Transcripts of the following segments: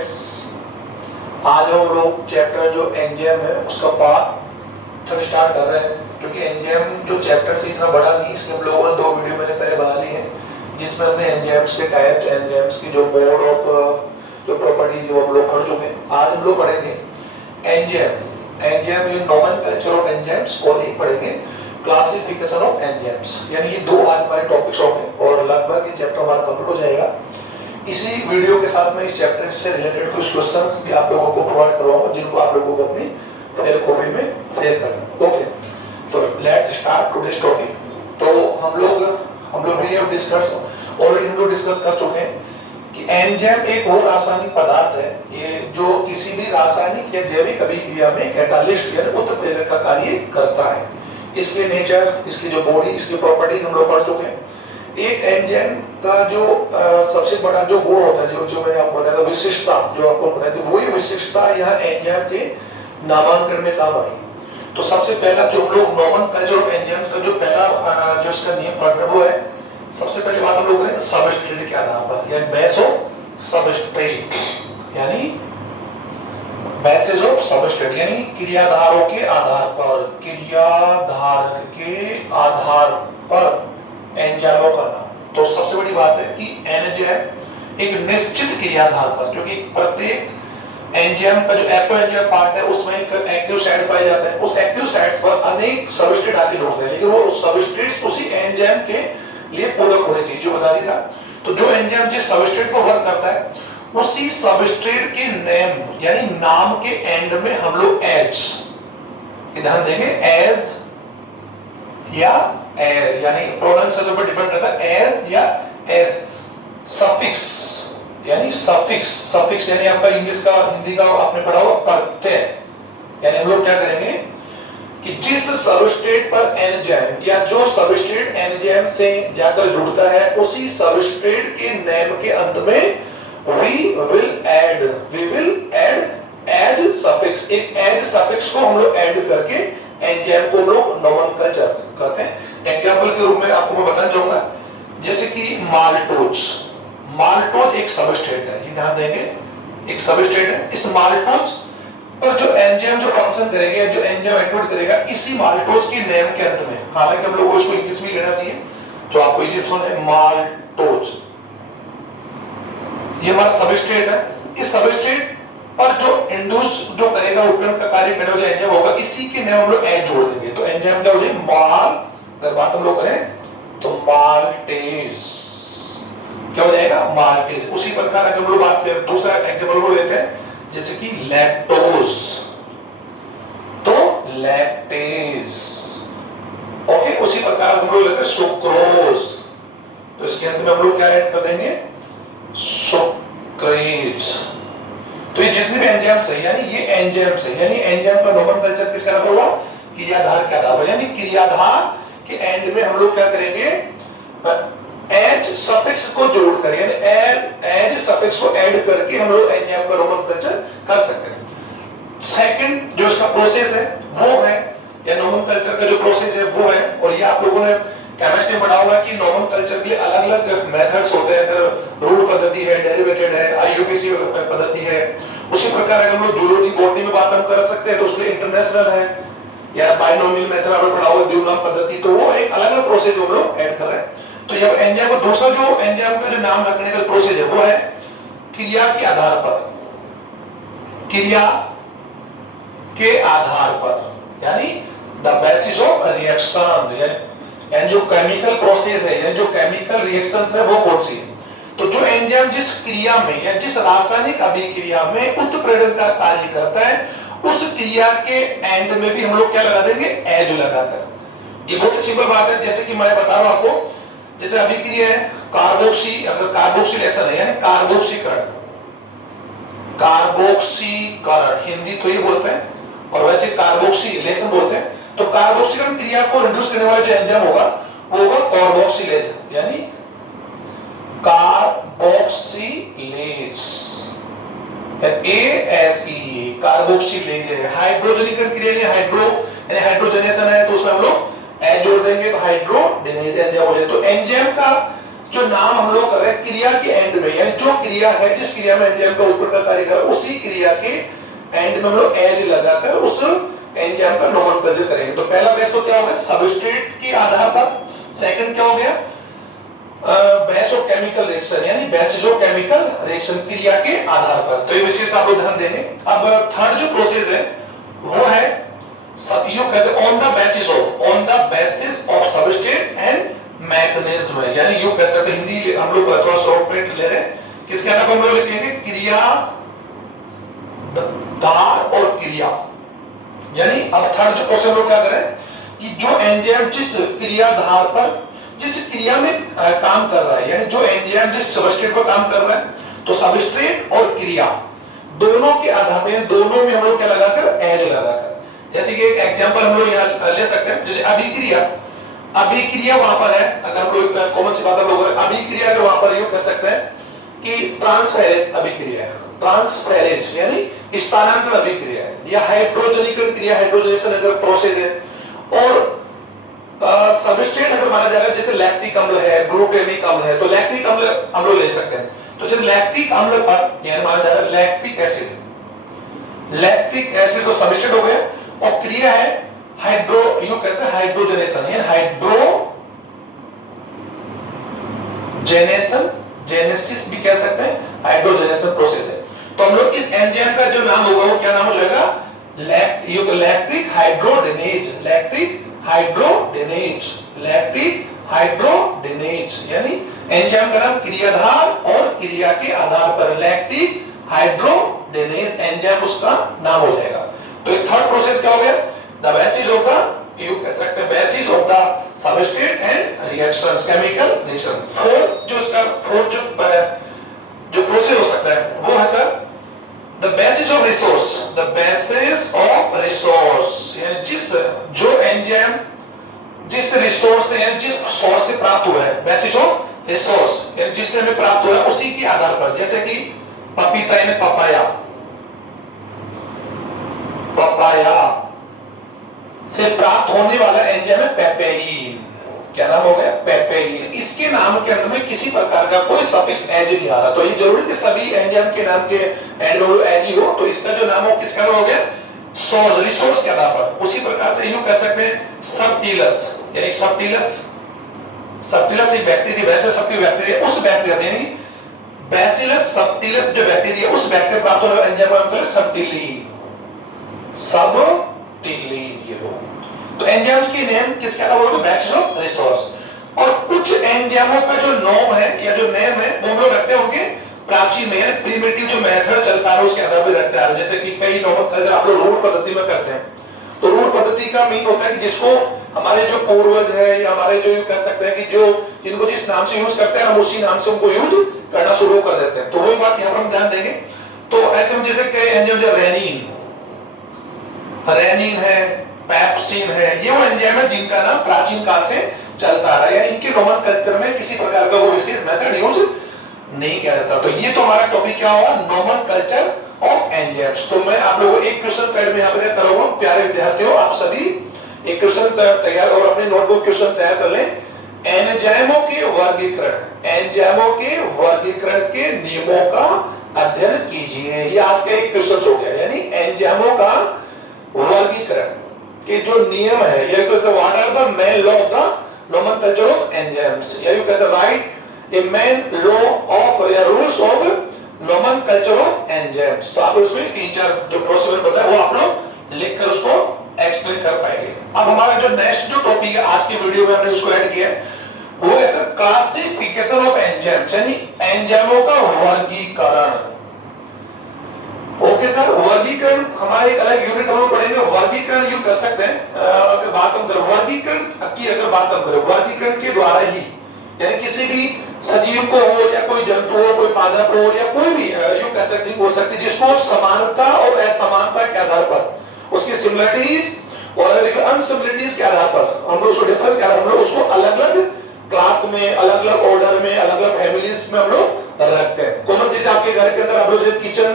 Students, आज हम लोग चैप्टर जो एंजाइम है उसका पार्ट 3 स्टार्ट कर रहे हैं। क्योंकि एंजाइम जो चैप्टर से इतना बड़ा नहीं, इसके हम लोगों ने 2 वीडियो मैंने पहले बना ली है, जिसमें हमने एंजाइम्स के टाइप्स, एंजाइम्स की जो मोड ऑफ जो प्रॉपर्टीज वो हम लोग पढ़ चुके हैं। आज हम लोग पढ़ेंगे एंजाइम। एंजाइम ये नोमेनक्लेचर ऑफ एंजाइम्स और एक पढ़ेंगे क्लासिफिकेशन ऑफ एंजाइम्स। यानी ये 2 आज हमारे टॉपिक्स होंगे और लगभग ये चैप्टर हमारा कंप्लीट हो जाएगा। इसी वीडियो के साथ मैं इस चैप्टर से रिलेटेड कुछ क्वेश्चंस भी आप लोगों को प्रोवाइड करवाऊंगा, जिनको आप लोगों को अपनी फेयर कॉपी में फेयर करना। ओके, तो लेट्स स्टार्ट टुडेस टॉपिक। तो हम लोग ये डिस्कस कर चुके हैं कि एंजाइम एक और रासायनिक पदार्थ है ये जो किसी भी रासायनिक या जैविक अभिक्रिया में कैटालिस्ट यानी उत्प्रेरक का कार्य करता है। इसके नेचर, इसकी जो बॉडी, इसकी प्रॉपर्टीज हम लोग पढ़ चुके हैं। एक एंजाइम का जो सबसे बड़ा जो गुण होता है, जो मैंने आपको बताया था, विशिष्टता जो आपको बताई थी, वही विशिष्टता यहाँ एंजाइम के नामांकन में काम आई। तो सबसे पहला जो हम लोग नोमेनक्लेचर ऑफ एंजाइम्स का जो पहला जो इसका नियम पढ़ रहे हैं वो है, सबसे पहली बात हम लोग करें सबस्ट्रेट के आधार पर, यानी बेस ऑफ सबस्ट्रेट, यानी बेसिस ऑफ सबस्ट्रेट, यानी क्रियाधारों के आधार पर, क्रियाधार के आधार पर एंजाइमों का नाम। तो सबसे बड़ी बात है कि एंजाइम एक निश्चित क्रियाधार पर, क्योंकि प्रत्येक एंजाइम का जो एपोएंजाइम पार्ट है उसमें एक एक्टिव साइट्स पाए जाते हैं। उस एक्टिव साइट्स पर अनेक सबस्ट्रेट आके जुड़ते हैं, लेकिन वो सबस्ट्रेट्स उसी एंजाइम के लिए पूरक होने चाहिए, जो बता दिया। तो जो एंजाइम जिस सबस्ट्रेट पर वर्क करता है, उसी सबस्ट्रेट के नेम यानी नाम के एंड में हम लोग एज ध्यान देंगे, एज या एर, यानी प्रोनाउंसिएशन पर डिपेंड करता है, एज या एस। सफिक्स यानी सफिक्स यानी आपका इंग्लिश का, हिंदी का आपने पढ़ा होगा प्रत्यय। यानी हम लोग क्या करेंगे कि जिस सबस्ट्रेट पर एंजाइम या जो सबस्ट्रेट एंजाइम से जाकर जुड़ता है, उसी सबस्ट्रेट के नेम के अंत में we will add as suffix, एक एज सफिक्स को हम लोग ऐड करके एंजाइम को हम लोग नोमेनक्लेचर करते हैं। एग्जांपल के रूप में आपको मैं बताना चाहूंगा, जैसे कि माल्टोज एक सबस्ट्रेट है, ये ध्यान देंगे, एक सबस्ट्रेट है। इस माल्टोज पर जो एंजाइम जो फंक्शन करेगा, जो एंजाइम एक्टिवेट करेगा, इसी माल्टोज के नेम के अंत में, हालांकि हम लोगों को इसको इंग्लिश में लेना चाहिए, जो आपको इजी सुन है, माल्टोज। ये हमारा सबस्ट्रेट है। इस सबस्ट्रेट पर जो इंड्यूस जो करेगा, उत्पन्न का कार्य करने वाला एंजाइम होगा, इसी के नेम हम लोग एज जोड़ देंगे। तो एंजाइम क्या हो जाएगा, अगर बात हम लोग करें तो माल्टेज क्या हो जाएगा, माल्टेज। उसी प्रकार अगर हम लोग बात करें, दूसरा एग्जांपल को लेते हैं, जैसे कि लैक्टोज, तो लैक्टेज। ओके, उसी प्रकार हम लोग लेते हैं सुक्रोज, तो इसके अंत में हम लोग क्या ऐड कर देंगे, सुक्रेज। तो ये जितने भी एंजाइम्स है, यानी ये एंजाइम्स है, यानी एंजाइम का नोमेनक्लेचर किसका आधार होगा, क्रियाधार के आधार पर। यानी क्रियाधार के एंड में हम लोग क्या करेंगे, एज सफिक्स को जोड़कर, यानी एज सफिक्स को ऐड करके हम लोग एंजाइम का नोमेनक्लेचर कर सकते हैं। सेकंड जो इसका प्रोसेस है वो है, या नोमेनक्लेचर का जो प्रोसेस है वो है, और ये आप लोगों ने केमिस्ट्री में पढ़ा होगा कि नोमेनक्लेचर के लिए अलग-अलग मेथड्स होते हैं। अगर रूट पद्धति है, डेरिवेटेड है, आईयूपीएसी पद्धति है। उसी प्रकार अगर हम लोग जूलॉजी बॉटनी में बात हम कर सकते हैं तो उसके लिए इंटरनेशनल है, या बाइनोमियल मेथड आपने पढ़ा होगा, ड्यूनाम पद्धति। तो वो एक अलग-अलग प्रोसेस हम लोग ऐड कर रहे हैं। तो ये एंजाइम का दूसरा जो एंजाइम का जो नाम रखने का प्रोसेस है वो है क्रिया के आधार पर, क्रिया के आधार पर, यानी द बेसिस ऑफ रिएक्शन, यानी जो केमिकल प्रोसेस है, यानी जो केमिकल रिएक्शंस है वो कौन सी है। तो जो एंजाइम जिस क्रिया में या जिस रासायनिक अभिक्रिया में उत्प्रेरक का कार्य करता है, उस क्रिया के एंड में भी हम लोग क्या लगा देंगे, एज लगाकर। ये बहुत सिंपल बात है, जैसे कि मैं बता रहा हूं आपको, जैसे अभिक्रिया है कार्बोक्सी, अगर कार्बोक्सिलेशन है यानी कार्बोक्सीकरण, हिंदी तो ये बोलते हैं और वैसे कार्बोक्सिलेशन बोलते हैं। तो कार्बोक्सीकरण क्रिया को इंड्यूस करने वाला जो एंजाइम होगा वो होगा कार्बोक्सिलेज, यानी कार्बोक्सिलेज, ASE, कार्बोक्सिलेज है। हाइड्रोजनीकरण क्रिया यानी हाइड्रोजनेशन है, तो उसमें हम लोग एच जोड़ देंगे तो हाइड्रोडेनेज एंजाइम हो जाए। तो एंजाइम का जो नाम हम लोग कर रहे हैं क्रिया के एंड में, यानी जो क्रिया है जिस क्रिया में एंजाइम का उत्पन्न का कार्य कर रहा है उसी क्रिया के एंड में हम लोग एज लगाकर उस एंजाइम का नोमेनक्लेचर करेंगे। तो पहला बेस तो क्या हो गया, सबस्ट्रेट के आधार पर। सेकंड क्या हो गया, बेसो केमिकल रिएक्शन, यानी बेसिसो केमिकल रिएक्शन क्रिया के आधार पर। तो ये विशेष आप लोग ध्यान देंगे। अब थर्ड जो प्रोसेस है वो है सब यू कैसे on the basis of substrate and mechanism, यानी यू कह सकते हिंदी हम लोग थोड़ा शॉर्ट प्रिंट ले रहे हैं, किसके आधार पर हम लोग लिखेंगे, क्रिया धार और क्रिया। यानी अब थर्ड जो प्रोसेस लोग क्या करें कि जो एंजाइम जिस क्रियाधार पर जिस क्रिया में काम कर रहा है, यानी जो एंजाइम जिस सबस्ट्रेट पर काम कर रहा है, तो सबस्ट्रेट और क्रिया दोनों के आधार पर दोनों में हम लोग क्या लगाकर एज लगाकर, जैसे कि एक एग्जांपल हम लोग यहाँ ले सकते हैं, जैसे अभिक्रिया वहां पर है, अगर हम लोग कॉमन सी बात हम लोग अभिक्रिया अगर वहां पर यूं कह सकते हैं कि ट्रांसफेरेज अभिक्रिया है, ट्रांसफेरेज यानी स्थानांतरण अभिक्रिया है, या हाइड्रोजनीकरण क्रिया हाइड्रोजनेशन अगर प्रोसेस है, और सबस्ट्रेट अगर माना जाएगा जैसे लैक्टिक अम्ल है, ग्लूटामिक अम्ल है, तो लैक्टिक अम्ल हम लोग ले सकते हैं। तो जैसे लैक्टिक अम्ल पर यानी माना जाएगा लैक्टिक एसिड तो सबस्ट्रेट हो गया, और क्रिया है हाइड्रो यू कैसे हाइड्रोजनेशन, यानी हाइड्रोजेनेशन जेनेसिस भी कह सकते हैं, हाइड्रोजनेशन प्रोसेस है। तो हम लोग इस एंजाइम का जो नाम होगा वो क्या नाम हो जाएगा, लैक्टिक हाइड्रोडेनेज, यानी एंजाइम का नाम क्रियाधार और क्रिया के आधार पर लैक्टिक हाइड्रोडेनेज एंजाइम उसका नाम हो जाएगा। तो ये थर्ड प्रोसेस क्या हो गया, the basis of the you कह सकते हैं basis of the substrate and reactions chemical reaction. Fourth जो इसका फोर्थ जो प्रोसेस हो सकता है वो है sir the basis of resource, यानी जो एंजाइम जिस रिसोर्स से यानी जिस सोर्स से प्राप्त हुआ है, बेसिस ऑफ रिसोर्स यानी जिससे हमें प्राप्त हुआ है उसी के आधार पर, जैसे कि पपीता यानी पपाया से प्राप्त होने वाला एंजाइम है पेपेइन। क्या नाम हो गया, पेपेइन। इसके नाम के अंत में किसी प्रकार का कोई सफिक्स एज नहीं आ रहा, तो ये जरूरी कि सभी एंजाइम के नाम के एंड में एज ही हो, तो इसका जो नाम हो किसका नाम हो गया, सोर्स रिसोर्स के आधार पर। उसी प्रकार से यूं कह सकते हैं सबटिलस, यानी सबटिलस एक बैक्टीरिया, वैसे सबटिल बैक्टीरिया उस बैक्टीरिया से यानी बैसिलस सबटिलस जो बैक्टीरिया उस बैक्टीरिया प्राप्त होने वाला एंजाइम है सबटिलीन ये लो। तो एंजाइम की नेम किसके अलावा होगा, बेसिस ऑफ रिसोर्स। और कुछ एंजाइमों का जो नॉर्म है या जो नेम है वो हम लोग रखते हैं उनके प्राचीन में, यानी प्रिमिटिव जो मेथड चलता है उसके आधार पर रखते हैं। जैसे कि कई नॉर्मल आप लोग रूढ़ पद्धति में करते हैं, तो रूढ़ पद्धति का मीन होता है कि जिसको हमारे जो पूर्वज है या हमारे जो कह सकते हैं कि जो जिनको जिस नाम से यूज करते हैं हम उसी नाम से उनको यूज करना शुरू कर देते हैं। तो वही बात यहाँ पर हम ध्यान देंगे। तो ऐसे में जैसे कई एंजाइम जो रेनिन है, पेप्सिन है, ये वो एंजाइम है जिनका नाम प्राचीन काल से चलता आ रहा है, इनके नोमेनक्लेचर में किसी प्रकार का वो विशेष मेथड यूज नहीं किया जाता। तो ये तो हमारा टॉपिक क्या हुआ, नोमेनक्लेचर ऑफ एंजाइम्स। तो मैं आप लोगों को एक क्वेश्चन पैड में यहाँ पे करूंगा, प्यारे विद्यार्थियों आप सभी एक क्वेश्चन तैयार और अपने नोटबुक क्वेश्चन तैयार कर लें। एंजाइमों के वर्गीकरण के नियमों का अध्ययन कीजिए। ये आज का एक क्वेश्चन हो गया, यानी एंजाइमों का वर्गीकरण के जो नियम है, ये what are the main law of the nomenclature of enzymes, या you can write a main law of या rules of nomenclature of enzymes. तो आप उसमें तीन चार जो प्रोसीजर बताया वो आप लोग लिखकर उसको एक्सप्लेन कर पाएंगे। अब हमारा जो नेक्स्ट जो टॉपिक है आज के वीडियो में हमने उसको ऐड किया है वो है सर क्लासिफिकेशन ऑफ एंजाइम्स, यानी एंजाइमों का वर्गीकरण। ओके सर, वर्गीकरण हमारे एक अलग यूनिट हम लोग पढ़ेंगे। वर्गीकरण यूं कर सकते हैं, अगर बात हम करें वर्गीकरण की, अगर बात हम करें वर्गीकरण के द्वारा ही, यानी किसी भी सजीव को हो या कोई जंतु हो, कोई पादप हो या कोई भी यूं कह सकते हो सकती है जिसको समानता और असमानता के आधार पर, उसकी सिमिलरिटीज और अनसिमिलरिटीज के आधार पर हम लोग उसको डिफरेंस के आधार पर हम लोग उसको अलग-अलग क्लास में, अलग-अलग ऑर्डर में, अलग-अलग फैमिलीज में हम लोग रखते हैं। कॉमन जैसे आपके घर के अंदर आप लोग किचन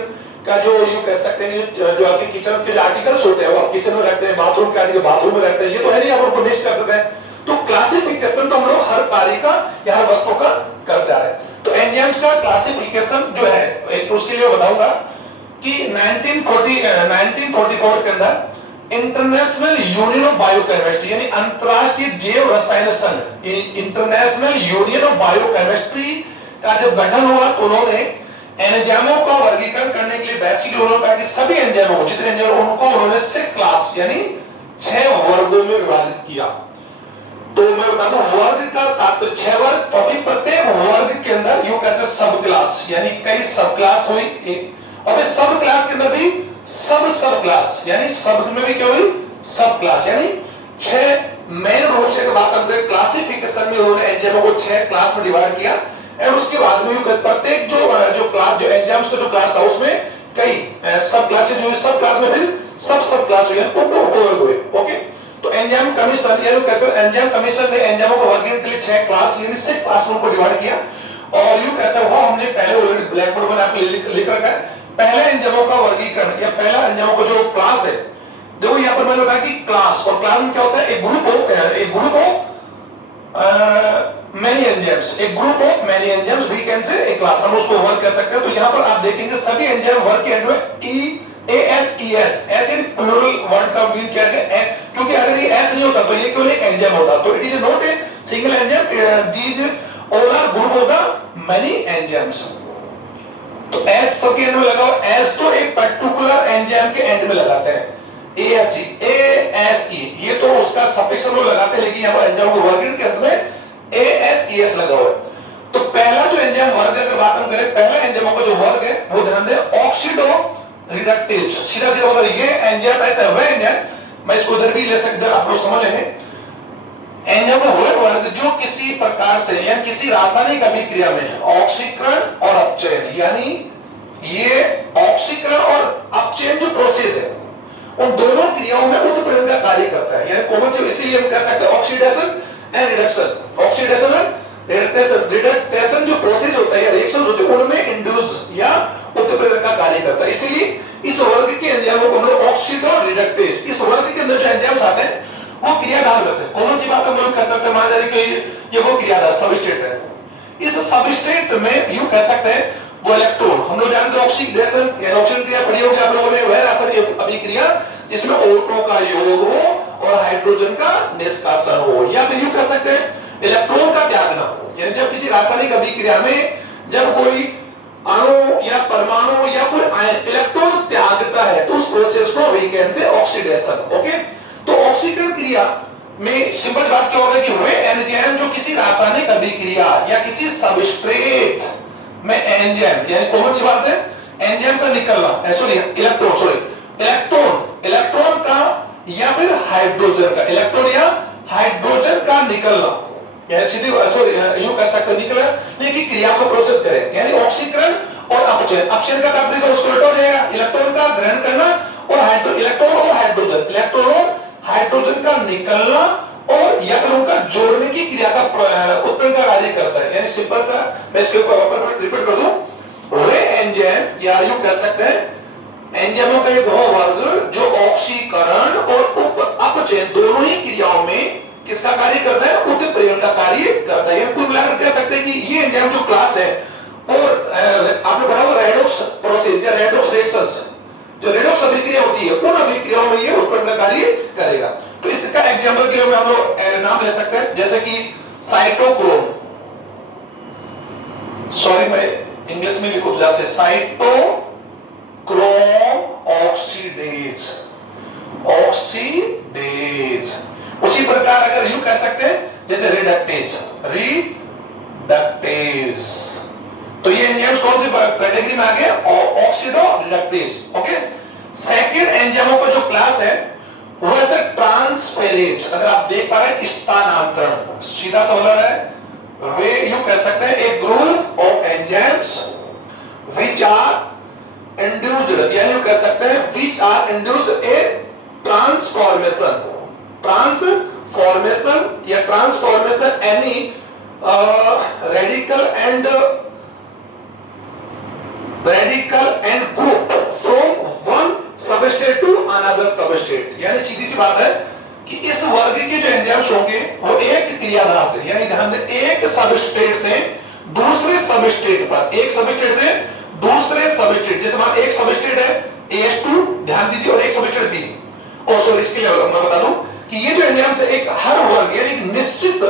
का जो यू कह सकते हैं जो आपके किचन के जो आर्टिकल्स होते हैं वो आप किचन में रखते हैं, बाथरूम के आर्टिकल बाथरूम में रखते हैं, ये तो है नहीं आप उनको नेक्स्ट कर देते हैं। तो क्लासिफिकेशन तो हम लोग हर कार्य का या हर वस्तु का करते आ रहे हैं। तो एंजाइम्स का क्लासिफिकेशन जो है एक उसके लिए बताऊंगा कि 1944 के अंदर इंटरनेशनल यूनियन ऑफ बायोकेमिस्ट्री यानी अंतरराष्ट्रीय जैव रसायन संघ इंटरनेशनल यूनियन ऑफ बायोकेमिस्ट्री का जब गठन हुआ तो उन्होंने एंजाइमों का वर्गीकरण करने के लिए बेसिकली उन्होंने कहा कि सभी एंजाइमों को जितने एंजाइम उनको उन्होंने 6 क्लास यानी 6 वर्गों में विभाजित किया। तो मैं बता दूं वर्ग का तात्पर्य 6 वर्ग, क्योंकि प्रत्येक वर्ग के अंदर यूं कैसे सब क्लास यानी कई सब क्लास हुई एक, और इस सब क्लास के अंदर भी सब क्लास यानी सब में भी क्या हुई सब क्लास यानी 6 मेन रूप से बात करते हैं क्लासिफिकेशन में उन्होंने एंजाइमों को 6 क्लास में डिवाइड किया। और उसके बाद में प्रत्येक जो क्लास जो एंजाइम्स का जो क्लास था उसमें कई सब क्लासेस जो सब क्लास में फिर सब क्लास हुई हुए। ओके, तो एंजाइम कमीशन यानी कैसे एंजाइम कमीशन ने एंजाइमों को वर्गीकरण के लिए 6 क्लास यानी 6 क्लास में उनको डिवाइड किया। और यूं कैसे हुआ हमने पहले ऑलरेडी ब्लैक बोर्ड पर आपको लिख रखा है। पहले एंजाइमों का वर्गीकरण या पहला एंजाइमों का जो क्लास है, देखो यहां पर मैंने बताया कि क्लास, और क्लास में क्या होता है एक group of many enzymes, a group of many enzymes we can say a class, हम उसको वर्ग कह सकते हैं। तो यहाँ पर आप देखेंगे सभी एंजाइम वर्ग के एंड में EAS ऐसे प्लूरल वर्ड का मीन क्या है, क्योंकि अगर ये एस नहीं होता तो ये केवल एक एंजाइम होता, तो it is not a single enzyme, these all are group of the many enzymes. तो एस सबके एंड में लगा हुआ, एस तो एक पर्टिकुलर एंजाइम के एंड में लगाते हैं, ASE ये तो उसका सफिक्स हम लोग लगाते हैं, लेकिन यहाँ पर एंजाइम को वर्गीकरण के अंत में ASES लगा हुआ है। तो पहला जो एंजाइम वर्ग अगर बात हम करें, पहला एंजाइमों का जो वर्ग है वो ध्यान दें ऑक्सीडो रिडक्टेज। सीधा मतलब ये एंजाइम ऐसा वह एंजाइम, मैं इसको इधर भी ले सकते हैं आप लोग समझ लेंगे, एंजाइम का वह वर्ग जो किसी प्रकार से या किसी रासायनिक अभिक्रिया में ऑक्सीकरण और अपचयन यानी ये ऑक्सीकरण और अपचयन जो प्रोसेस है उन दोनों क्रियाओं में उत्प्रेरण का कार्य करता है। यानी कॉमन से इसीलिए हम कह सकते हैं oxidation and reduction. Oxidation and reduction जो प्रोसेस होता है या रिएक्शंस होते हैं उनमें इंड्यूस या उत्प्रेरण का कार्य करता है। इसीलिए इस वर्ग के एंजाइमों को हम लोग ऑक्सीडो रिडक्टेज, इस वर्ग के अंदर जो एंजाइम्स आते हैं वो क्रियाधार में से कौन सी बात हम लोग कह सकते हैं, मान लीजिए कि ये वो क्रियाधार सबस्ट्रेट है, इस सबस्ट्रेट में यूं कह सकते हैं वो इलेक्ट्रॉन, हम लोग जानते हैं ऑक्सीडेशन या ऑक्सीजन क्रिया पढ़ी होगी आप लोगों ने, वह रासायनिक अभिक्रिया जिसमें ऑटो का योग हो और हाइड्रोजन का निष्कासन हो, या फिर यूं कह सकते हैं इलेक्ट्रॉन का त्यागना हो। यानी जब किसी रासायनिक अभिक्रिया में जब कोई अणु या परमाणु या कोई आयन इलेक्ट्रॉन त्यागता है तो उस प्रोसेस को we can say oxidation. Okay, तो ऑक्सीकरण क्रिया में सिंपल बात क्या होगा कि वे एंजाइम जो किसी रासायनिक अभिक्रिया या किसी सबस्ट्रेट में एंजाइम यानी कॉमन सी बात है एंजाइम का निकलना इलेक्ट्रॉन का या फिर हाइड्रोजन का, इलेक्ट्रॉन या हाइड्रोजन का निकलना यानी सीधी यूं कह सकते हैं निकला नहीं कि क्रिया को प्रोसेस करें, यानी ऑक्सीकरण और अपचयन। अपचयन का तात्पर्य उसको उल्टा हो जाएगा, इलेक्ट्रॉन का ग्रहण करना और इलेक्ट्रॉन और हाइड्रोजन का निकलना और या फिर उनका जोड़ने की क्रिया का उत्पन्न का कार्य करता है। यानी सिंपल सा मैं इसके ऊपर रिपीट कर दूं, वे एंजाइम या यूं कह सकते हैं एंजाइमों का एक वर्ग जो ऑक्सीकरण और अपचयन दोनों ही क्रियाओं में किसका कार्य करता है, उत्प्रेरण का कार्य करता है। कुल मिलाकर कह सकते हैं कि ये एंजाइम जो क्लास है और आपने पढ़ा होगा रेडॉक्स प्रोसेस या रेडॉक्स रिएक्शंस, जो रेडॉक्स अभिक्रिया होती है उन अभिक्रियाओं में ये उत्पन्न का कार्य करेगा। तो इसका एग्जांपल के लिए हम लोग नाम ले सकते हैं जैसे कि साइटोक्रोम, सॉरी मैं इंग्लिश में लिखूं जैसे साइटोक्रोम ऑक्सीडेज, उसी प्रकार अगर यूं कह सकते हैं जैसे रिडक्टेज, तो ये एंजाइम्स कौन सी कैटेगरी में आ गए, ऑक्सीडो रिडक्टेज। ओके, सेकंड एंजाइमों का जो क्लास है वो है ट्रांसफेरेज। अगर आप देख पा रहे हैं स्थानांतरण, सीधा सा मतलब है वे यूं कह सकते हैं एक group of enzymes which are induced, यानी कह सकते हैं which are induced a transformation या transformation any radical and group from one substrate to another substrate। यानी सीधी सी बात है कि इस वर्ग के जो एंजाइम्स होंगे वो एक क्रियाधार से यानी ध्यान दें एक सबस्ट्रेट से दूसरे सबस्ट्रेट पर, एक सबस्ट्रेट से दूसरे सबस्ट्रेट, जैसे मान एक सबस्ट्रेट है AH2, ध्यान दीजिए, और एक सबस्ट्रेट B, और सॉरी इसके लिए मैं बता दूं कि ये जो एंजाइम से एक हर वर्ग यानी निश्चित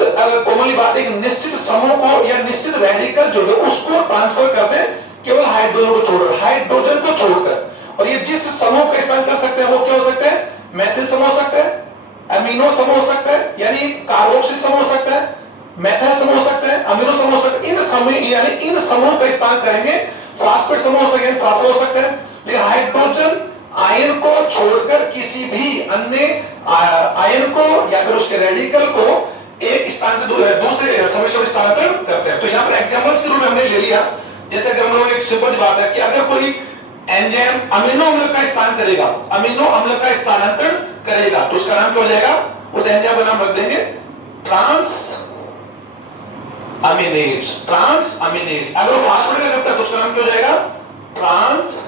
अगर कॉमनली बात, एक निश्चित समूह को या निश्चित रेडिकल जो है उसको ट्रांसफर करते हैं केवल हाइड्रोजन को छोड़कर, हाइड्रोजन को छोड़कर। और ये जिस समूह का इस्तेमाल कर सकते हैं वो क्या हो सकता है, मेथिल समूह हो सकता है, अमीनो समूह हो सकता है यानी कार्बोक्सिल समूह हो सकता है, मेथिल समूह हो सकता है, अमीनो समूह हो सकता है। इन समूह यानी इन समूह का इस्तेमाल करेंगे। फास्फेट समूह हो सकता है, फास्फेट हो सकता है, लेकिन हाइड्रोजन आयन को छोड़कर किसी भी अन्य आयन को या फिर उसके रेडिकल को एक स्थान से दूसरे सबस्ट्रेट स्थानांतरण करते हैं। तो यहाँ पर एग्जांपल्स के रूप में हमने ले लिया, जैसे कि हम लोग एक सिंपल बात है कि अगर कोई एंजाइम अमीनो अम्ल का स्थान करेगा, अमीनो अम्ल का स्थानांतरण करेगा, तो उसका नाम क्या हो जाएगा, उस एंजाइम का नाम रख देंगे ट्रांस अमीनेज, ट्रांस अमीनेज। अगर वो फास्फेट का करता है तो उसका नाम क्या हो जाएगा, ट्रांस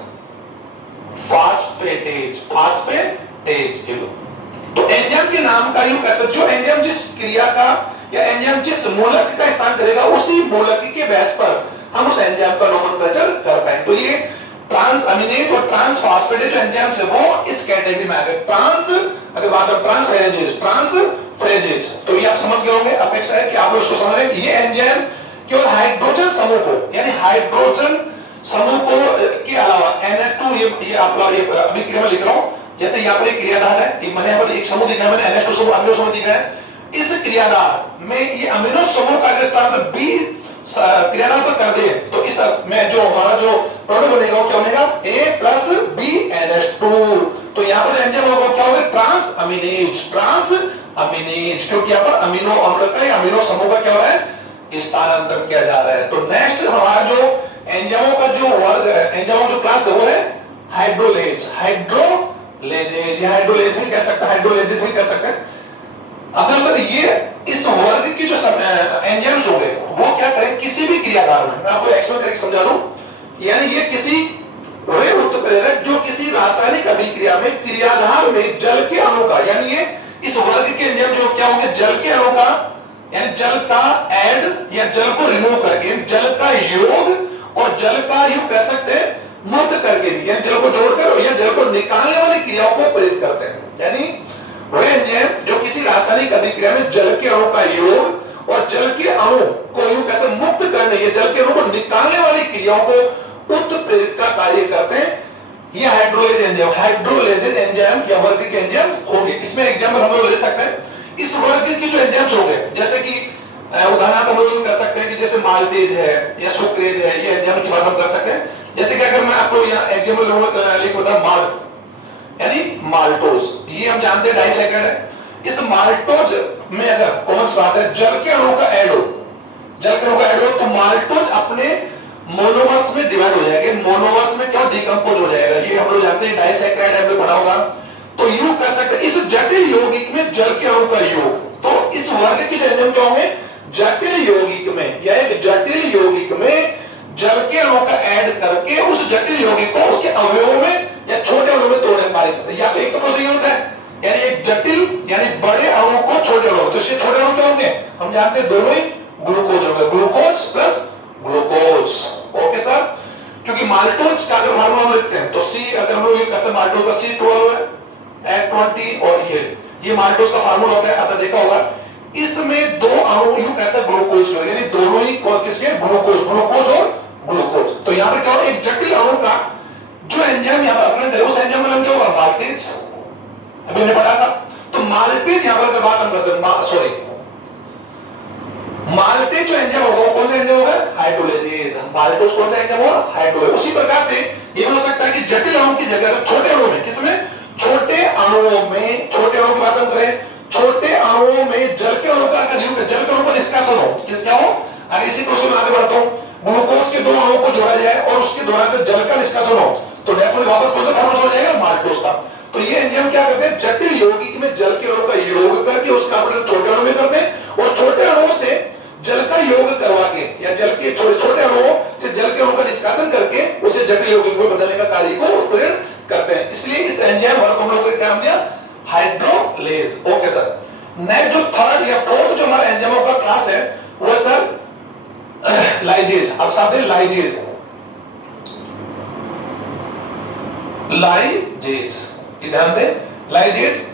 फास्फेटेज, फास्फेटेज। तो एंजाइम के नाम का यूं कह सकते, जो एंजाइम जिस क्रिया का या एंजाइम जिस मूलक का स्थान करेगा उसी मूलक के बेस पर हम उस एंजाइम का नोमेनक्लेचर कर पाएंगे। तो ये ट्रांस अमीनेज और ट्रांस फास्फेटेज जो एंजाइम्स है वो इस कैटेगरी में आ गए। ट्रांस अगर बात है ट्रांसफेरेजेज, ट्रांसफेरेजेज, तो ये आप समझ गए होंगे। अपेक्षा है कि आप लोग इसको समझ रहे हैं। ये एंजाइम केवल हाइड्रोजन समूह को यानी हाइड्रोजन समूह को के अलावा NH2, ये आप लोग ये अभी क्रिया में लिख रहा हूं, जैसे यहाँ पर एक क्रियाधार है, एक मैंने यहाँ पर एक समूह दिखा है, मैंने NH2 समूह, अमीनो समूह दिखा है। इस क्रियाधार में ये अमीनो समूह का अगर स्थान पर B क्रियाधार पर कर दे तो इस में जो हमारा जो प्रोडक्ट बनेगा वो क्या बनेगा, A+B NH2। तो यहाँ पर एंजाइम होगा क्या होगा, ट्रांस अमीनेज, ट्रांस अमीनेज, क्योंकि यहाँ पर अमीनो अम्ल का या अमीनो समूह का क्या हो रहा है, स्थानांतरण किया जा रहा है। तो नेक्स्ट हमारा जो एंजाइमों का जो वर्ग है, एंजाइमों जो क्लास है वो है हाइड्रोलेज, हाइड्रोलेजेज, या हाइड्रोलेज भी कह सकते हैं, हाइड्रोलेजेज भी कह सकते हैं। अब सर ये इस वर्ग की जो एंजाइम्स होंगे वो क्या करें, किसी भी क्रियाधार में, मैं आपको एक्सप्लेन करके समझा दूं, यानी ये किसी वे उत्प्रेरक जो किसी रासायनिक अभिक्रिया में क्रियाधार में जल के अणु का, यानी ये इस वर्ग के एंजाइम जो क्या होंगे, जल के अणु का यानी जल का ऐड या जल को रिमूव करके, जल का योग और जल का योग कह सकते हैं मुक्त करके भी, यानी जल को जोड़कर या जल को निकालने वाली क्रियाओं को प्रेरित करते हैं। यानी वे एंजाइम जो किसी रासायनिक अभिक्रिया में जल के अणु का योग और जल के अणु को यूं कैसे मुक्त करने या जल के अणु को निकालने वाली क्रियाओं को उत्प्रेरित का कार्य करते हैं, ये हाइड्रोलेज एंजाइम, हाइड्रोलेजेज एंजाइम या वर्ग के एंजाइम होंगे। इसमें एग्जांपल हम लोग ले सकते हैं इस वर्ग की जो एंजाइम्स होंगे, जैसे कि उदाहरण हम लोग कर सकते हैं कि जैसे माल्टेज है या सुक्रेज है, ये एंजाइम की बात हम कर सकते हैं। जैसे कि अगर मैं आपको यहाँ एग्जांपल लिख बता, माल्ट यानी माल्टोज, ये हम जानते हैं डाइसैकेराइड है। इस माल्टोज में अगर कौन सी बात है, जल के अणु का ऐड हो, जल के अणु का ऐड हो तो माल्टोज अपने मोनोमर्स में डिवाइड हो जाएंगे, मोनोमर्स में क्या डिकंपोज हो जाएगा, ये हम लोग जानते हैं डाइसैकेराइड हमने पढ़ा होगा। तो यूं कह सकते हैं इस जटिल यौगिक में जल के अणु का योग, तो इस वर्ग के एंजाइम क्या होंगे, जटिल यौगिक में या एक जटिल यौगिक में जल के अणु का ऐड करके उस जटिल यौगिक को उसके अवयवों में या छोटे अणु में तोड़ने का कार्य करते हैं। या तो एक तो प्रोसेस होता है यानी एक जटिल यानी बड़े अणु को छोटे अणु, तो इससे छोटे अणु क्या होंगे, हम जानते हैं दोनों ही ग्लूकोज होंगे, glucose plus glucose. Okay sir, क्योंकि माल्टोज का अगर फार्मूला हम लिखते हैं तो C, अगर हम लोग कैसे माल्टोज का C12 है, F20 और ये माल्टोज का फार्मूला होता है, आपने देखा होगा। इसमें दो अणु यूं कैसे ग्लूकोज के, यानी दोनों ही किसके, ग्लूकोज, ग्लूकोज और ग्लूकोज। तो यहाँ पे क्या हो, एक जटिल अणु का जो एंजाइम यहाँ पर अपने उस एंजाइम का नाम क्या होगा, माल्टेज, अभी हमने पढ़ा था। तो माल्टेज यहाँ पर बात हम कर सकते, सॉरी माल्टेज जो एंजाइम होगा कौन सा एंजाइम होगा, हाइड्रोलेजेज। माल्टोज कौन सा एंजाइम होगा, हाइड्रोलेज। उसी प्रकार से ये हो सकता है कि जटिल अणु की जगह छोटे अणु में, किसमें, छोटे अणुओं में, छोटे अणु की बात हम करें, छोटे अणुओं में जल के अणु का जल के अणु का निष्कासन हो, किस क्या हो, अगर इसी प्रोसेस में आगे बढ़ता हूं, ग्लूकोज के दो अणुओं को जोड़ा जाए और उसके दौरान जल का निष्कासन हो तो डेफिनेटली वापस कौन सा फॉर्मूला हो जाएगा, माल्टोज का। तो ये एंजाइम क्या करते हैं, जटिल यौगिक में जल के अणु का योग करके उसका अपने छोटे अणु में करते हैं और छोटे अणुओं से जल का योग करवा के या जल के छोटे अणुओं से जल के अणु का निष्कासन करके उसे जटिल यौगिक में बदलने का कार्य को उत्प्रेरण करते हैं। इसलिए इस एंजाइम को हम लोग को क्या नाम दिया, हाइड्रोलेज। ओके सर, नेक्स्ट जो थर्ड या फोर्थ जो हमारा एंजाइमों का क्लास है वो सर लाइजेज, अब शब्द है लाइजेज, लाइजेज, ध्यान दें लाइजेज।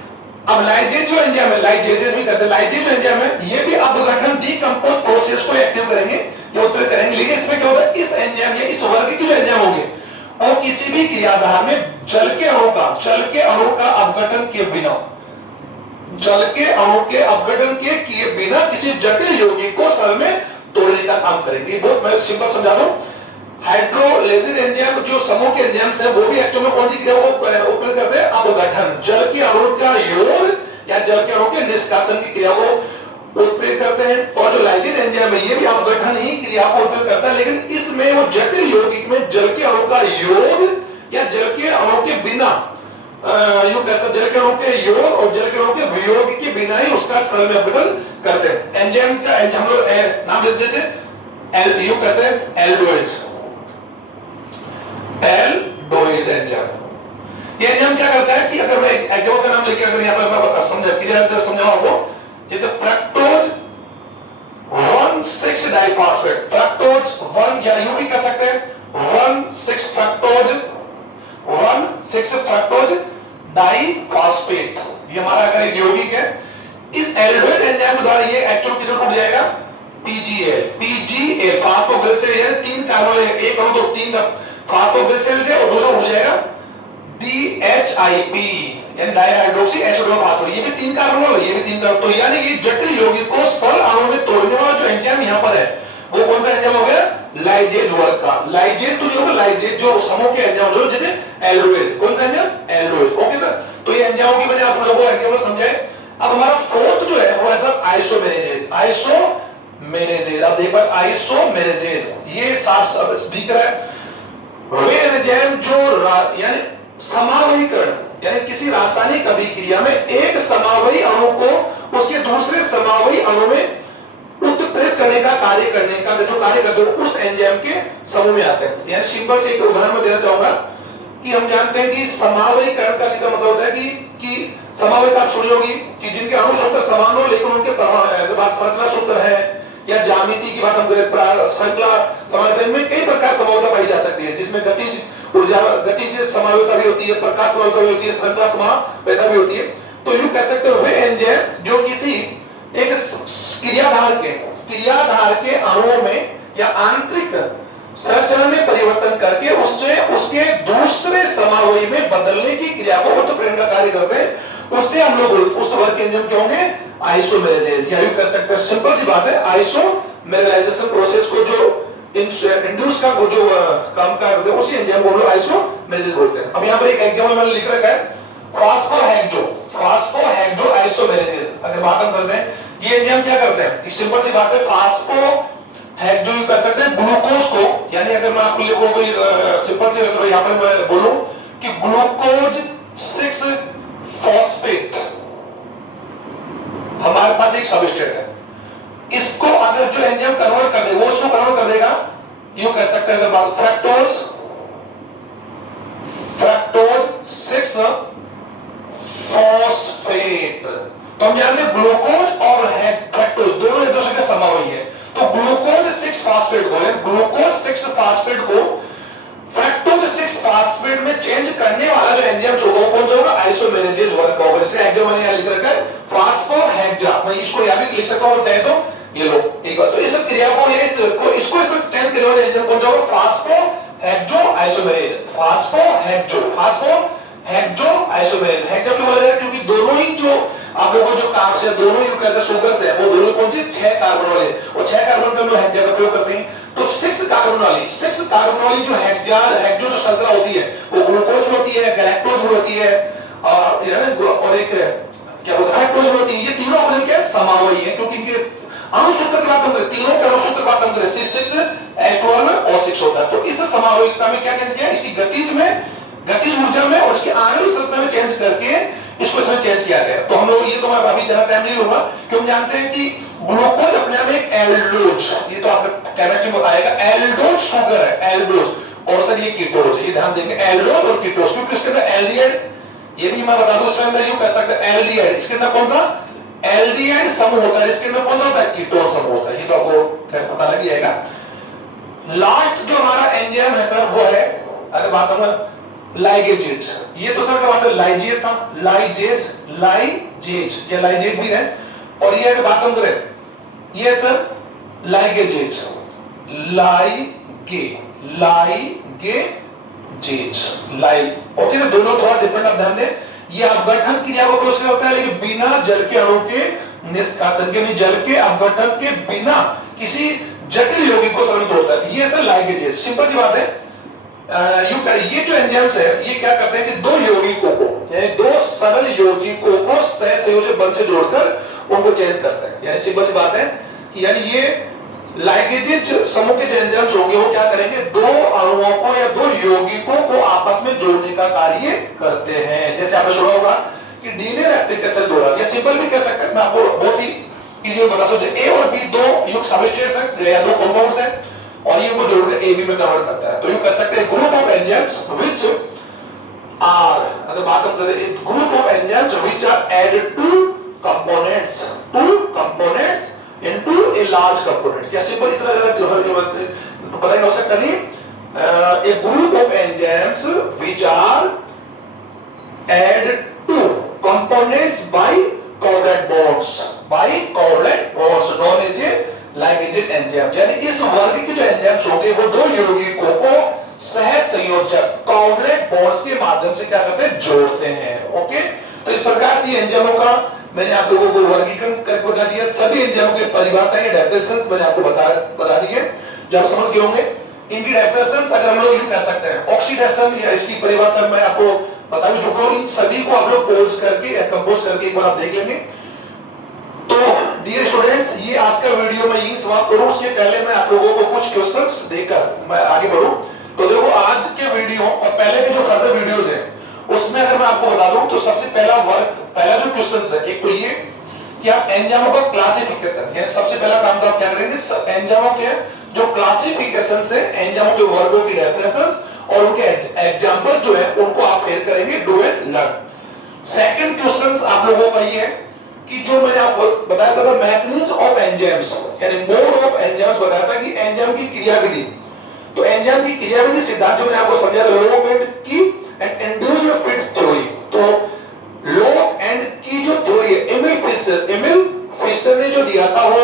अब लाइजेज जो एंजाइम है, लाइजेजेस भी कैसे, लाइजेज जो एंजाइम है ये भी अपघटन डीकंपोज प्रोसेस को एक्टिव करेंगे या उत्प्रेरक करेंगे। लेकिन इसमें क्या होता है, इस एंजाइम या इस वर्ग के जो एंजाइम होंगे और किसी भी क्रियाधार में जल के अणु का अपघटन किए बिना, जल के अणु के अपघटन किए बिना किसी जटिल यौगिक को सरल में तोड़ने का काम करेंगे। बहुत मैं सिंपल समझा दूं, हाइड्रोलाइसिस एंजाइम जो समूह के एंजाइम्स हैं वो भी एक्चुअल में कौन सी क्रिया को उपयोग करते हैं, अपघटन, जल के अणु का योग या जल के अणु के निष्कासन की क्रिया को उपयोग करते हैं। और जो लाइजेज एंजाइम है ये भी अपघटन ही क्रिया को उपयोग करता है, लेकिन इसमें वो जटिल यौगिक में जल के अणु का योग या जल के अणु के बिना जल के अणु के योग और जल के अणु के वियोग के बिना ही उसका सरल में अपघटन करते हैं। एंजाइम का हम लोग नाम लेते थे कैसे, एल्डोइड, एल्डोइड एंजाइम। ये एंजाइम क्या करता है कि अगर मैं एंजाइम का नाम लेके अगर यहां पर मैं समझाऊं आपको, जैसे फ्रक्टोज 1,6 डाइफॉस्फेट, फ्रक्टोज 1 या यूं भी कह सकते हैं 1,6 फ्रक्टोज, 1,6 फ्रक्टोज डाइफॉस्फेट, ये हमारा अगर यौगिक है। इस एल्डोइड एंजाइम द्वारा ये एक्चुअल किसमें टूट जाएगा, पीजीएल, पीजीएल फास्फोग्लिसराइड है, 3 कार्बन है, एक और 2 3 फास्फोग्लिसराइड है और दूसरा उड़ जाएगा डीएचआईपी यानी डाइहाइड्रोक्सी एसिडोफॉस्फेट, ये भी 3 कार्बन वाला, ये भी 3 कार्बन, तो यानी ये जटिल यौगिक को सरल अणु में तोड़ने वाला जो एंजाइम यहां पर है वो कौन सा एंजाइम हो गया, लाइजेज वर्ग का। लाइजेज तो नहीं होगा, लाइजेज जो समूह के एंजाइम जो जैसे एल्डोइड, कौन सा एंजाइम, एल्डोइड। ओके सर, तो ये एंजाइमों की मैंने आप लोगों को एग्जांपल समझाए। अब हमारा फोर्थ जो है वो है सर आइसोमेरेजेज, आइसोमेरेजेज। अब देखो आइसोमेरेजेज ये साफ दिख रहा है, वे एंजाइम जो यानी समावयीकरण यानी किसी रासायनिक अभिक्रिया में एक समावयी अणु को उसके दूसरे समावयी अणु में उत्प्रेरित करने का कार्य जो कार्य करते हैं उस एंजाइम के समूह में आते हैं। यानी सिंपल से एक उदाहरण मैं देना चाहूंगा कि हम जानते हैं कि समावयीकरण का सीधा मतलब होता है कि समावयिक आप सुनी होगी कि जिनके अणु सूत्र समान हो लेकिन उनके संरचना सूत्र है या ज्यामिति की बात हम करें, श्रृंखला समावयिता में कई प्रकार समावयिता पाई जा सकती है, जिसमें गतिज ऊर्जा गतिज समावयिता भी होती है, प्रकाश समावयिता भी होती है, श्रृंखला समावयिता भी होती है। तो यूं कह सकते हो वे एंजाइम जो किसी एक क्रियाधार के अणुओं में या आंतरिक संरचना में परिवर्तन करके उसके दूसरे समावयी में बदलने की क्रिया को उत्प्रेरण का कार्य करते हैं, उससे हम लोग उस वर्ग के एंजाइम क्या होंगे, आइसोमेरेजेज। या यूं कह सकते हैं सिंपल सी बात है, आइसोमेराइजेशन प्रोसेस को जो इंड्यूस का जो काम करते हैं उसी एंजाइम को हम लोग आइसोमेरेजेज बोलते हैं। अब यहां पर एक एग्जांपल मैंने लिख रखा है फास्फोहेक्सो आइसोमेरेजेज। अगर बात हम करते हैं ये एंजाइम क्या करते हैं, एक सिंपल सी बात है, फास्फोहेक्सो कर सकते हैं ग्लूकोज को, यानी अगर मैं आपको लिखूं कोई सिंपल से तो यहां पर मैं बोलूं कि ग्लूकोज 6 फॉस्फेट हमारे पास एक सबस्ट्रेट है, इसको अगर जो एंजाइम कन्वर्ट कर देगा वो उसको कन्वर्ट कर देगा, यूं कह सकते हैं अगर बात फ्रक्टोज 6 फॉस्फेट। तो हम जानते हैं ग्लूकोज और फ्रक्टोज दोनों एक दूसरे के समावयी है, तो ग्लूकोज 6 फॉस्फेट को ग्लूकोज 6 फॉस्फेट को फ्रक्टोज 6 फॉस्फेट में चेंज करने वाला जो एंजाइम होगा कौन सा होगा, आइसोमेरेजेज वर्ग का होगा। जैसे एंजाइम मैंने यहां लिख रखा है फास्फोहेक्सा, मैं इसको यहां भी लिख सकता हूं चाहे तो ये लो एक बार, तो इस क्रिया को या इसको इसमें चेंज करने वाला एंजाइम कौन सा होगा, फास्फोहेक्सो आइसोमेरेज, फास्फोहेक्सो आइसोमेरेज। हेक्सा क्यों बोला जाता है, क्योंकि दोनों ही जो आप लोगों को जो कार्ब्स है दोनों ही कैसे शुगर से वो दोनों कौन से 6 कार्बन वाले, और 6 कार्बन का हम लोग हेक्सा का प्रयोग करते हैं। तो 6 कार्बन वाली जो हेक्सो जो श्रृंखला होती है वो ग्लूकोज में होती है, गैलेक्टोज में होती है और एक क्या बोलते हैं फ्रक्टोज में होती है। ये तीनों अपने क्या समावयी है, क्योंकि इनके अणुसूत्र की बात हम करें, तीनों के अणुसूत्र की बात हम करें 6 H12 में और 6 होता है। तो इस समावयिकता में क्या चेंज किया, इसकी गतिज ऊर्जा में और इसकी आणविक संरचना में चेंज करके इसको इसमें चेंज किया गया। तो हम लोग ये तो मैं अभी ज्यादा टाइम नहीं लूंगा क्योंकि हम जानते हैं कि ग्लूकोज अपने आप में एक एल्डोज, ये तो आपने केमिस्ट्री में बताएगा, एल्डोज शुगर है, एल्डोज, और सर ये कीटोज, ये ध्यान देंगे एल्डोज और कीटोज, क्योंकि इसके अंदर एल्डिहाइड, ये भी मैं बता दूं इसके अंदर यूं कह सकते हैं एल्डिहाइड, इसके अंदर कौन सा एल्डिहाइड समूह होता है, इसके अंदर कौन सा होता है कीटोन समूह होता है, ये तो आपको पता लग जाएगा। लास्ट जो हमारा एंजाइम है सर वो है, अगर बात हम लाइगेजेज, ये तो सर क्या बात है लाइजेज था, लाइजेज, लाइजेज या लाइजेज भी है, और ये अगर बात हम करें ये सर लाइगेजेज, लाइगे, लाइगेजेज, लाई, ओके सर दोनों थोड़ा डिफरेंट आप ध्यान दें। ये अपघटन क्रिया को प्रोसेस होता है लेकिन बिना जल के अणु के निष्कासन के, नहीं जल के अपघटन के बिना किसी जटिल यौगिक को सरल तोड़ता है, ये सर लाइगेजेज, सिंपल सी बात है। ये जो एंजाइम्स है ये क्या करते हैं कि दो यौगिकों को यानी दो सरल यौगिकों को सहसंयोजक बल से जोड़कर उनको चेंज करते हैं, यानी सिंपल सी बात है कि यानी ये लाइगेजेज समूह के जो एंजाइम्स होंगे वो क्या करेंगे, दो अणुओं को या दो यौगिकों को आपस में जोड़ने का कार्य करते हैं। जैसे आपने सुना होगा कि डीएनए रेप्लिक एसिड दौरान, या सिंपल भी कह सकते हैं, मैं आपको बहुत ही इजी बता सकता हूं, ए और बी दो युग्म सबस्ट्रेट्स हैं या दो कंपाउंड्स हैं और ये को जोड़कर एबी में कन्वर्ट करता है, तो यू कह सकते हैं group of enzymes which are, अगर बात हम करें group of enzymes which are added to components into a large components, या सिंपल इतना पता ही हो सकता नहीं, a group of enzymes which are added to components by covalent bonds known as a ligases enzymes, यानी इस वर्ग के जो एंजाइम्स होंगे वो दो यौगिकों को सहसंयोजक कोवलेंट बॉन्ड्स के माध्यम से क्या करते हैं, जोड़ते हैं। ओके, तो इस प्रकार से एंजाइमों का मैंने आप लोगों को वर्गीकरण करके बता दिया, सभी एंजाइमों की परिभाषाएं डेफिनेशंस मैंने आपको बता दी है जो आप समझ गए होंगे। इनकी डेफिनेशंस अगर हम लोग यूं कह सकते हैं ऑक्सीडेशन या इसकी परिभाषा मैं आपको बता भी चुका हूं, इन सभी को आप लोग पोज करके या कंपोज करके एक बार आप देख लेंगे। तो डियर स्टूडेंट्स ये आज का वीडियो मैं यहीं समाप्त करूं, उसके पहले मैं आप लोगों को कुछ क्वेश्चंस देकर मैं आगे बढ़ूं। तो देखो आज के वीडियो और पहले के जो फर्दर वीडियोस हैं उसमें अगर मैं आपको बता दूं तो सबसे पहला जो क्वेश्चन है एक तो ये कि आप एंजाइमों का क्लासिफिकेशन, यानी सबसे पहला काम तो आप क्या करेंगे, एंजाइमों के जो क्लासिफिकेशन से एंजाइमों के वर्गों की डेफिनेशंस और उनके एग्जांपल्स जो है उनको आप फेर करेंगे, do and learn. Second question आप लोगों का ये है कि जो मैंने आपको बताया था मैकेनिज्म ऑफ एंजाइम्स यानी मोड ऑफ एंजाइम्स बताया था कि एंजाइम की क्रियाविधि, तो एंजाइम की क्रियाविधि सिद्धांत जो मैंने आपको समझाया था लॉग एंड की एंड इंडिविजुअल फिट थ्योरी, तो लॉग एंड की जो थ्योरी है एमिल फिशर ने जो दिया था वो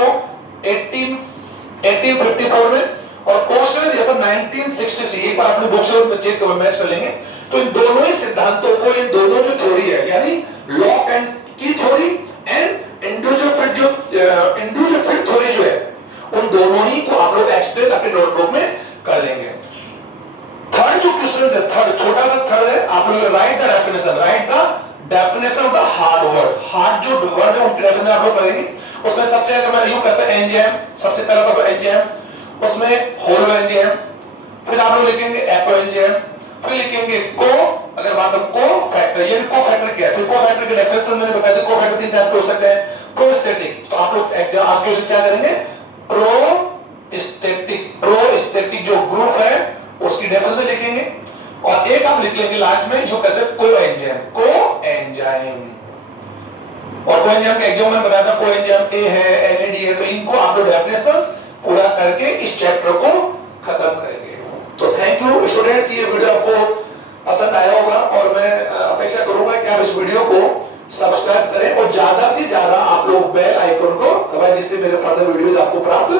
1854 में और कोस्टर ने दिया था 1966, एक बार अपने बुक से चेक कर मैच कर लेंगे। तो इन दोनों ही सिद्धांतों को, इन दोनों जो थ्योरी है यानी लॉग एंड की theory and individual fit theory जो है उन दोनों ही को आप लोग एक्सप्लेन अपने नोटबुक में कर लेंगे। थर्ड जो क्वेश्चन है, थर्ड छोटा सा थर्ड है, आप लोग right the definition of the hard word, hard जो वर्ड है उनकी डेफिनेशन आप लोग करेंगे। उसमें सबसे अगर मैं यूं कैसे एंजाइम, सबसे पहला तो एंजाइम, उसमें होलो एंजाइम, फिर आप लोग लिखेंगे एपो एंजाइम, फिर लिखेंगे को, अगर बात हम को फैक्टर, ये को फैक्टर क्या है, फिर को फैक्टर के डेफिनेशन मैंने बताया था, को फैक्टर तीन टाइप के हो सकते हैं, प्रोस्टेटिक, तो आप लोग आप क्वेश्चन क्या करेंगे, प्रोस्टेटिक जो ग्रुप है उसकी डेफिनेशन लिखेंगे और एक आप लिख लेंगे लास्ट में यूं कैसे कोएंजाइम और कोएंजाइम का एग्जाम्पल मैंने बताया था, कोएंजाइम ए है, NAD है, तो इनको आप लोग डेफिनेशंस पूरा करके इस चैप्टर को खत्म करेंगे। तो थैंक यू स्टूडेंट्स, ये वीडियो आपको पसंद आया होगा और मैं अपेक्षा करूंगा कि आप इस वीडियो को सब्सक्राइब करें और ज्यादा से ज्यादा आप लोग बेल आइकन को दबाएं जिससे मेरे फर्दर वीडियोस आपको प्राप्त हो।